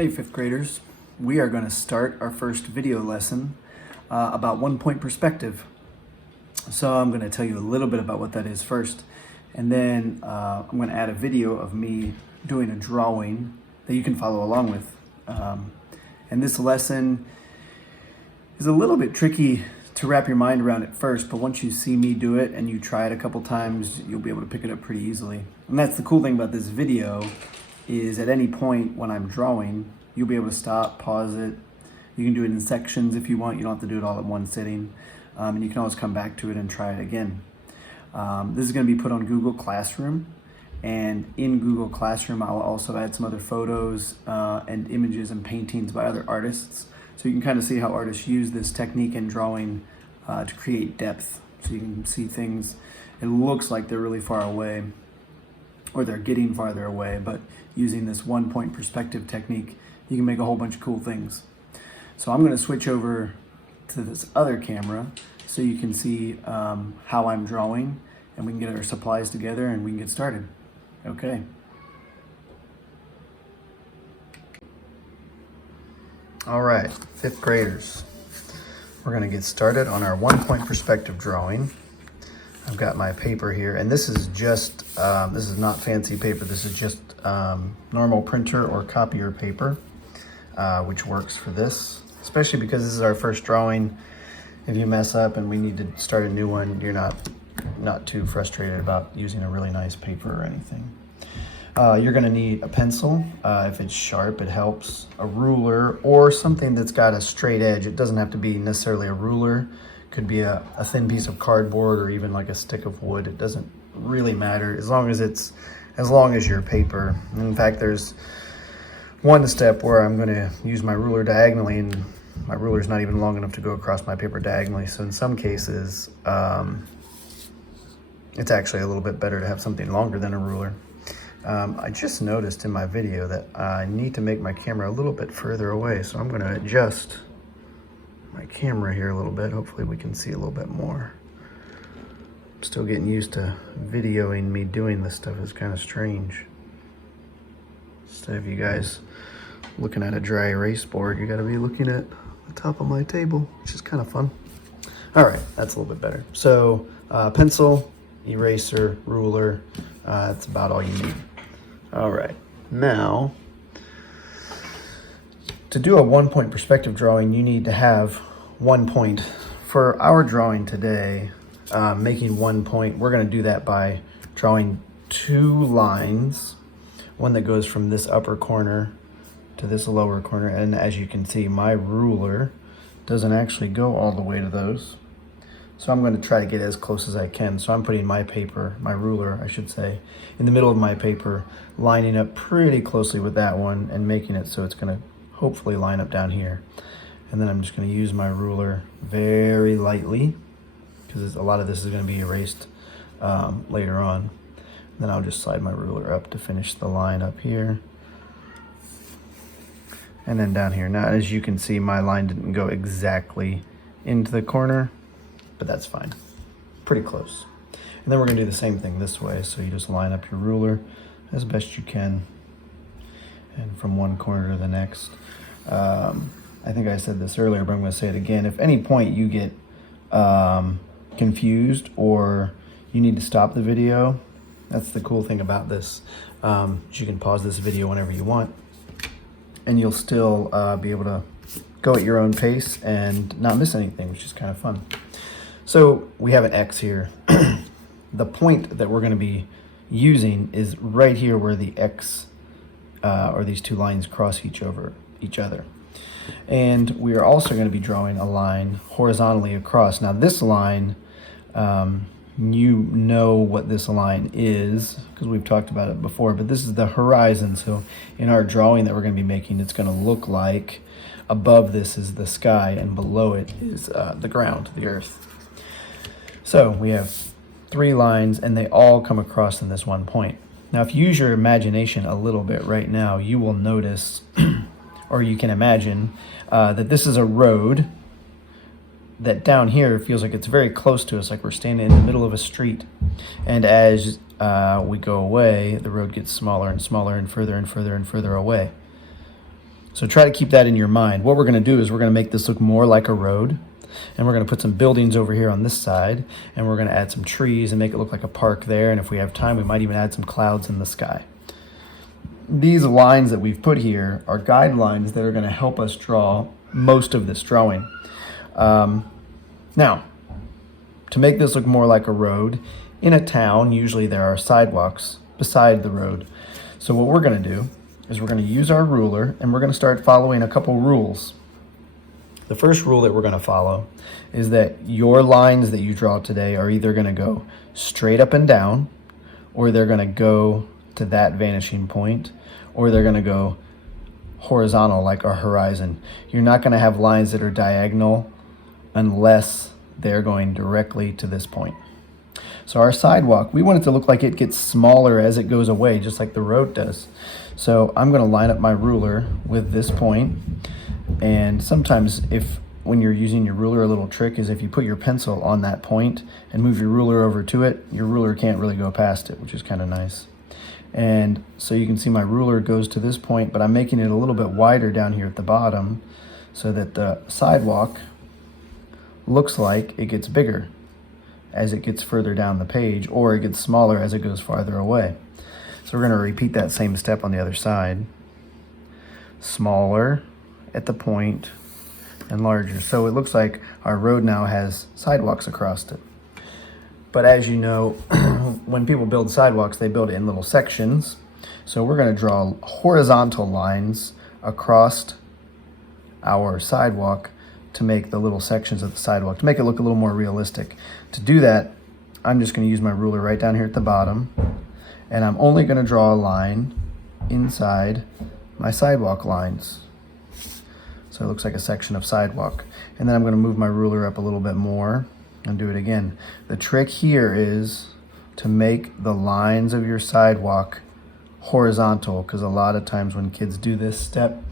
Hey fifth graders, we are going to start our first video lesson about 1-point perspective. So I'm going to tell you a little bit about what that is first, and then I'm going to add a video of me doing a drawing that you can follow along with. And this lesson is a little bit tricky to wrap your mind around at first, but once you see me do it and you try it a couple times, you'll be able to pick it up pretty easily. And that's the cool thing about this video, is at any point when I'm drawing, you'll be able to stop, pause it. You can do it in sections if you want. You don't have to do it all at one sitting. And you can always come back to it and try it again. This is going to be put on Google Classroom. And in Google Classroom, I'll also add some other photos and images and paintings by other artists. So you can kind of see how artists use this technique in drawing to create depth. So you can see things, it looks like they're really far away, or they're getting farther away, but using this 1-point perspective technique, you can make a whole bunch of cool things. So I'm going to switch over to this other camera so you can see how I'm drawing, and we can get our supplies together and we can get started. Okay. All right, fifth graders, we're going to get started on our 1-point perspective drawing. I've got my paper here, and this is just, this is not fancy paper. This is just normal printer or copier paper, which works for this, especially because this is our first drawing. If you mess up and we need to start a new one, you're not too frustrated about using a really nice paper or anything. You're gonna need a pencil. If it's sharp, it helps. A ruler or something that's got a straight edge. It doesn't have to be necessarily a ruler. Could be a thin piece of cardboard or even like a stick of wood. It doesn't really matter as long as your paper. In fact, there's one step where I'm gonna use my ruler diagonally, and my ruler's not even long enough to go across my paper diagonally. So in some cases, it's actually a little bit better to have something longer than a ruler. I just noticed in my video that I need to make my camera a little bit further away, so I'm gonna adjust my camera here a little bit. Hopefully we can see a little bit more. I'm still getting used to videoing me doing this stuff. It's kind of strange. Instead of you guys looking at a dry erase board, you gotta be looking at the top of my table, which is kind of fun. All right, that's a little bit better. So pencil, eraser, ruler, that's about all you need. All right, now, to do a 1-point perspective drawing, you need to have 1 point. For our drawing today, making 1 point, we're gonna do that by drawing 2 lines, one that goes from this upper corner to this lower corner. And as you can see, my ruler doesn't actually go all the way to those. So I'm gonna try to get as close as I can. So I'm putting my paper, my ruler, I should say, in the middle of my paper, lining up pretty closely with that one and making it so it's gonna hopefully line up down here. And then I'm just gonna use my ruler very lightly, because a lot of this is gonna be erased later on. Then I'll just slide my ruler up to finish the line up here. And then down here. Now, as you can see, my line didn't go exactly into the corner, but that's fine. Pretty close. And then we're gonna do the same thing this way. So you just line up your ruler as best you can, and from one corner to the next. I think I said this earlier, but I'm gonna say it again. If any point you get confused or you need to stop the video, that's the cool thing about this. You can pause this video whenever you want, and you'll still be able to go at your own pace and not miss anything, which is kind of fun. So we have an X here. The point that we're gonna be using is right here where the X or these 2 lines cross each other. And we are also gonna be drawing a line horizontally across. Now this line, you know what this line is because we've talked about it before, but this is the horizon. So in our drawing that we're going to be making, it's going to look like above this is the sky and below it is the ground, the earth. So we have 3 lines and they all come across in this 1 point. Now if you use your imagination a little bit right now, you will notice or you can imagine that this is a road that down here feels like it's very close to us, like we're standing in the middle of a street. And as we go away, the road gets smaller and smaller and further and further and further away. So try to keep that in your mind. What we're going to do is we're going to make this look more like a road. And we're going to put some buildings over here on this side. And we're going to add some trees and make it look like a park there. And if we have time, we might even add some clouds in the sky. These lines that we've put here are guidelines that are going to help us draw most of this drawing. Now, to make this look more like a road, in a town, usually there are sidewalks beside the road. So what we're going to do is we're going to use our ruler and we're going to start following a couple rules. The first rule that we're going to follow is that your lines that you draw today are either going to go straight up and down, or they're going to go to that vanishing point, or they're going to go horizontal like a horizon. You're not going to have lines that are diagonal unless they're going directly to this point. So our sidewalk, we want it to look like it gets smaller as it goes away, just like the road does. So I'm going to line up my ruler with this point. And sometimes when you're using your ruler, a little trick is if you put your pencil on that point and move your ruler over to it, your ruler can't really go past it, which is kind of nice. And so you can see my ruler goes to this point, but I'm making it a little bit wider down here at the bottom so that the sidewalk looks like it gets bigger as it gets further down the page, or it gets smaller as it goes farther away. So we're going to repeat that same step on the other side. Smaller at the point and larger. So it looks like our road now has sidewalks across it. But as you know, when people build sidewalks, they build it in little sections. So we're going to draw horizontal lines across our sidewalk to make the little sections of the sidewalk, to make it look a little more realistic. To do that, I'm just going to use my ruler right down here at the bottom, and I'm only going to draw a line inside my sidewalk lines. So it looks like a section of sidewalk. And then I'm going to move my ruler up a little bit more and do it again. The trick here is to make the lines of your sidewalk horizontal, because a lot of times when kids do this step,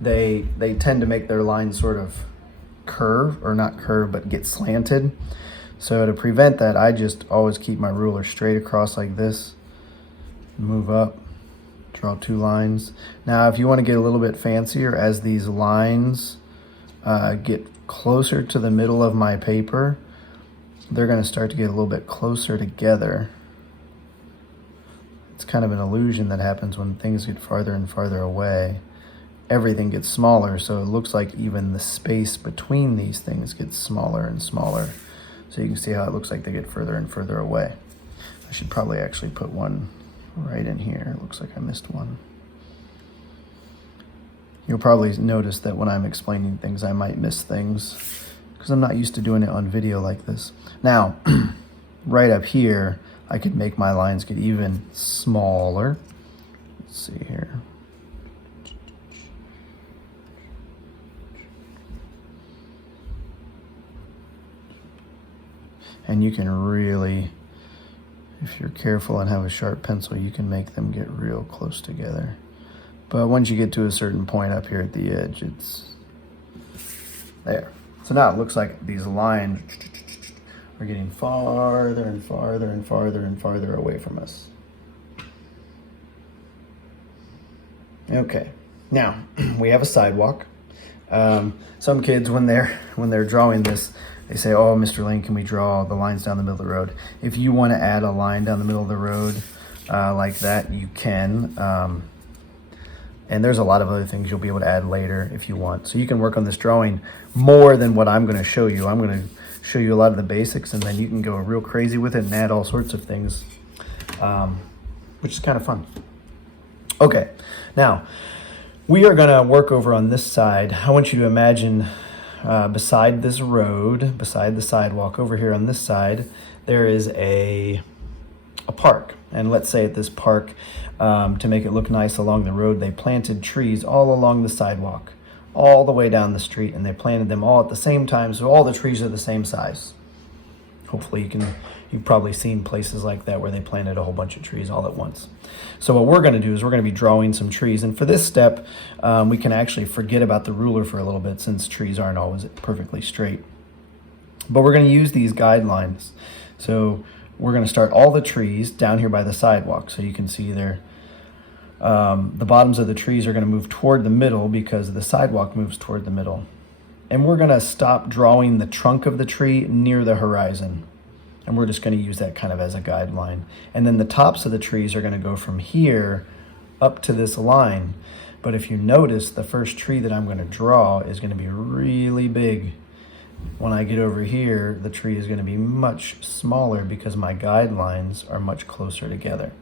they tend to make their lines sort of curve, or not curve, but get slanted. So to prevent that, I just always keep my ruler straight across like this, move up, draw two lines. Now if you want to get a little bit fancier, as these lines get closer to the middle of my paper, they're going to start to get a little bit closer together. It's kind of an illusion that happens when things get farther and farther away. Everything gets smaller, so it looks like even the space between these things gets smaller and smaller. So you can see how it looks like they get further and further away. I should probably actually put one right in here. It looks like I missed one. You'll probably notice that when I'm explaining things, I might miss things because I'm not used to doing it on video like this. Now, right up here, I could make my lines get even smaller. Let's see here. And you can really, if you're careful and have a sharp pencil, you can make them get real close together. But once you get to a certain point up here at the edge, it's there. So now it looks like these lines are getting farther and farther and farther and farther away from us. Okay, now we have a sidewalk. Some kids, when they're drawing this, they say, "Oh, Mr. Lane, can we draw the lines down the middle of the road?" If you want to add a line down the middle of the road like that, you can. And there's a lot of other things you'll be able to add later if you want. So you can work on this drawing more than what I'm going to show you. I'm going to show you a lot of the basics, and then you can go real crazy with it and add all sorts of things, which is kind of fun. Okay, now we are going to work over on this side. I want you to imagine beside this road, beside the sidewalk over here on this side, there is a park. And let's say at this park, to make it look nice along the road, they planted trees all along the sidewalk, all the way down the street, and they planted them all at the same time, so all the trees are the same size. Hopefully you've probably seen places like that where they planted a whole bunch of trees all at once. So what we're going to do is we're going to be drawing some trees, and for this step, we can actually forget about the ruler for a little bit since trees aren't always perfectly straight. But we're going to use these guidelines. So we're going to start all the trees down here by the sidewalk, so you can see they're The bottoms of the trees are going to move toward the middle because the sidewalk moves toward the middle. And we're going to stop drawing the trunk of the tree near the horizon. And we're just going to use that kind of as a guideline. And then the tops of the trees are going to go from here up to this line. But if you notice, the first tree that I'm going to draw is going to be really big. When I get over here, the tree is going to be much smaller because my guidelines are much closer together.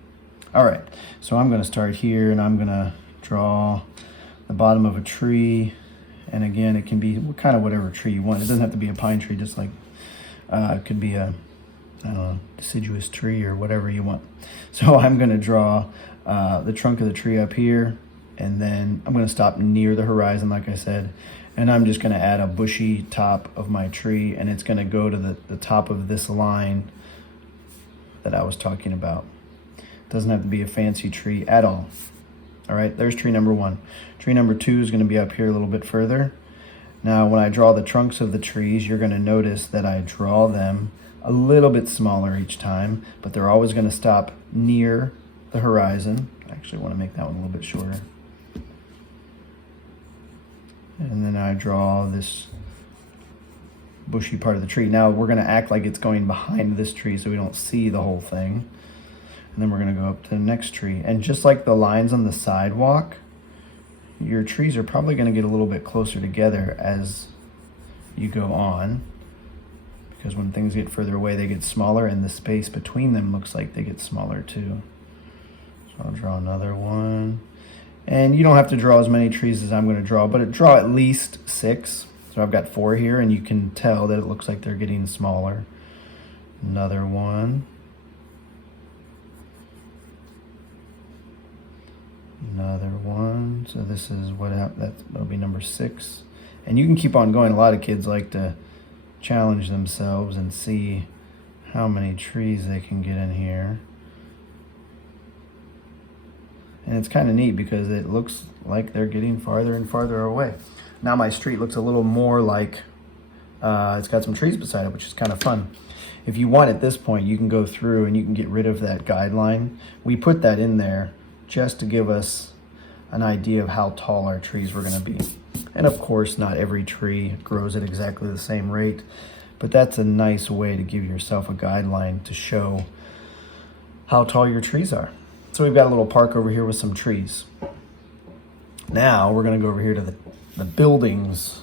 All right, so I'm going to start here and I'm going to draw the bottom of a tree. And again, it can be kind of whatever tree you want. It doesn't have to be a pine tree, just like it could be a, I don't know, deciduous tree or whatever you want. So I'm going to draw the trunk of the tree up here, and then I'm going to stop near the horizon, like I said, and I'm just going to add a bushy top of my tree, and it's going to go to the top of this line that I was talking about. Doesn't have to be a fancy tree at all. All right, there's tree number 1. Tree number 2 is going to be up here a little bit further. Now, when I draw the trunks of the trees, you're going to notice that I draw them a little bit smaller each time, but they're always going to stop near the horizon. I actually want to make that one a little bit shorter. And then I draw this bushy part of the tree. Now we're going to act like it's going behind this tree so we don't see the whole thing. And then we're going to go up to the next tree. And just like the lines on the sidewalk, your trees are probably going to get a little bit closer together as you go on. Because when things get further away, they get smaller, and the space between them looks like they get smaller too. So I'll draw another one. And you don't have to draw as many trees as I'm going to draw, but draw at least 6. So I've got 4 here, and you can tell that it looks like they're getting smaller. Another one. Another one. So this is that'll be number 6. And you can keep on going. A lot of kids like to challenge themselves and see how many trees they can get in here. And it's kind of neat because it looks like they're getting farther and farther away. Now my street looks a little more like it's got some trees beside it, which is kind of fun. If you want at this point, you can go through and you can get rid of that guideline. We put that in there just to give us an idea of how tall our trees were going to be. And of course, not every tree grows at exactly the same rate, but that's a nice way to give yourself a guideline to show how tall your trees are. So we've got a little park over here with some trees. Now we're going to go over here to the buildings.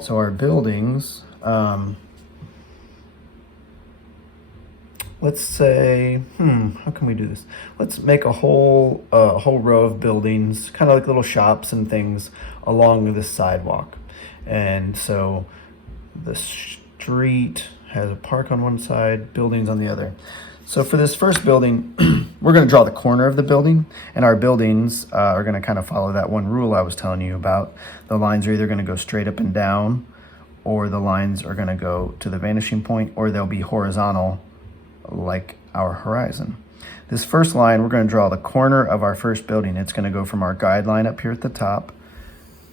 So our buildings, let's say, how can we do this? Let's make a whole row of buildings, kind of like little shops and things along this sidewalk. And so the street has a park on one side, buildings on the other. So for this first building, we're going to draw the corner of the building, and our buildings are going to kind of follow that one rule I was telling you about. The lines are either going to go straight up and down, or the lines are going to go to the vanishing point, or they'll be horizontal like our horizon. This first line, we're going to draw the corner of our first building. It's going to go from our guideline up here at the top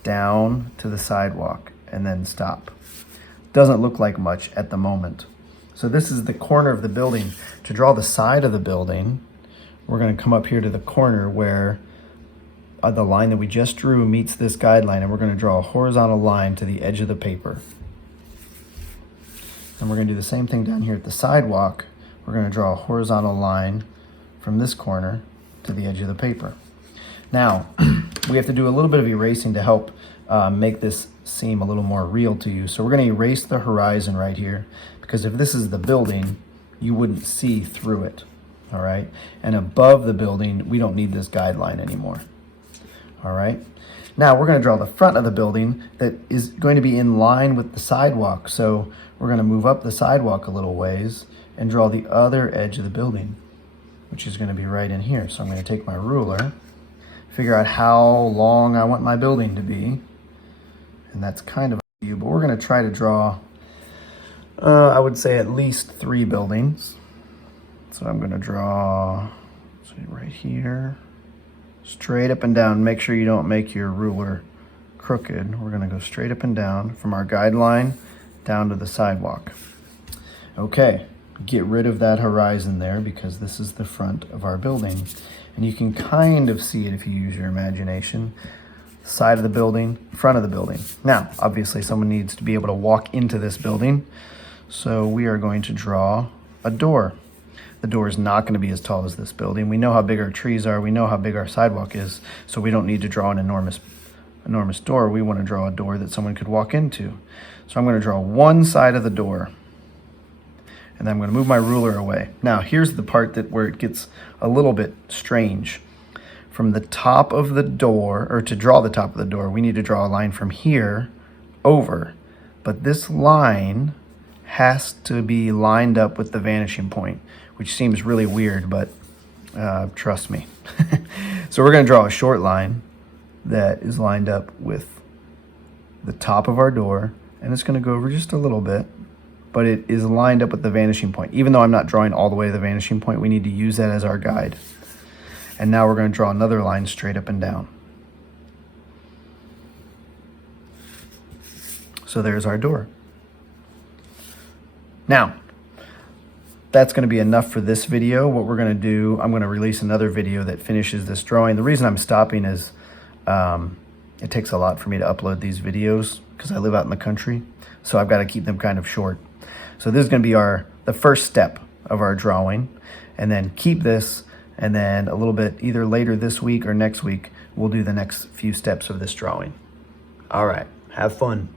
down to the sidewalk and then stop. Doesn't look like much at the moment. So this is the corner of the building. To draw the side of the building, we're going to come up here to the corner where the line that we just drew meets this guideline, and we're going to draw a horizontal line to the edge of the paper. And we're going to do the same thing down here at the sidewalk. We're going to draw a horizontal line from this corner to the edge of the paper. Now, we have to do a little bit of erasing to help make this seem a little more real to you. So we're going to erase the horizon right here, because if this is the building, you wouldn't see through it, all right? And above the building, we don't need this guideline anymore, all right? Now we're going to draw the front of the building that is going to be in line with the sidewalk. So we're going to move up the sidewalk a little ways and draw the other edge of the building, which is going to be right in here. So I'm going to take my ruler, figure out how long I want my building to be, and that's kind of a view, but we're going to try to draw, I would say, at least 3 buildings. So I'm going to draw, let's see, right here, straight up and down. Make sure you don't make your ruler crooked. We're going to go straight up and down from our guideline down to the sidewalk. Okay, get rid of that horizon there because this is the front of our building. And you can kind of see it if you use your imagination. Side of the building, front of the building. Now, obviously someone needs to be able to walk into this building. So we are going to draw a door. The door is not going to be as tall as this building. We know how big our trees are. We know how big our sidewalk is. So we don't need to draw an enormous door. We want to draw a door that someone could walk into. So I'm going to draw one side of the door. And then I'm going to move my ruler away. Now, here's the part where it gets a little bit strange. From the top of the door, or to draw the top of the door, we need to draw a line from here over. But this line has to be lined up with the vanishing point, which seems really weird, but trust me. So we're going to draw a short line that is lined up with the top of our door, and it's going to go over just a little bit, but it is lined up with the vanishing point. Even though I'm not drawing all the way to the vanishing point, we need to use that as our guide. And now we're going to draw another line straight up and down. So there's our door. Now, that's going to be enough for this video. What we're going to do, I'm going to release another video that finishes this drawing. The reason I'm stopping is it takes a lot for me to upload these videos because I live out in the country. So I've got to keep them kind of short. So this is going to be the first step of our drawing. And then keep this, and then a little bit either later this week or next week, we'll do the next few steps of this drawing. All right, have fun.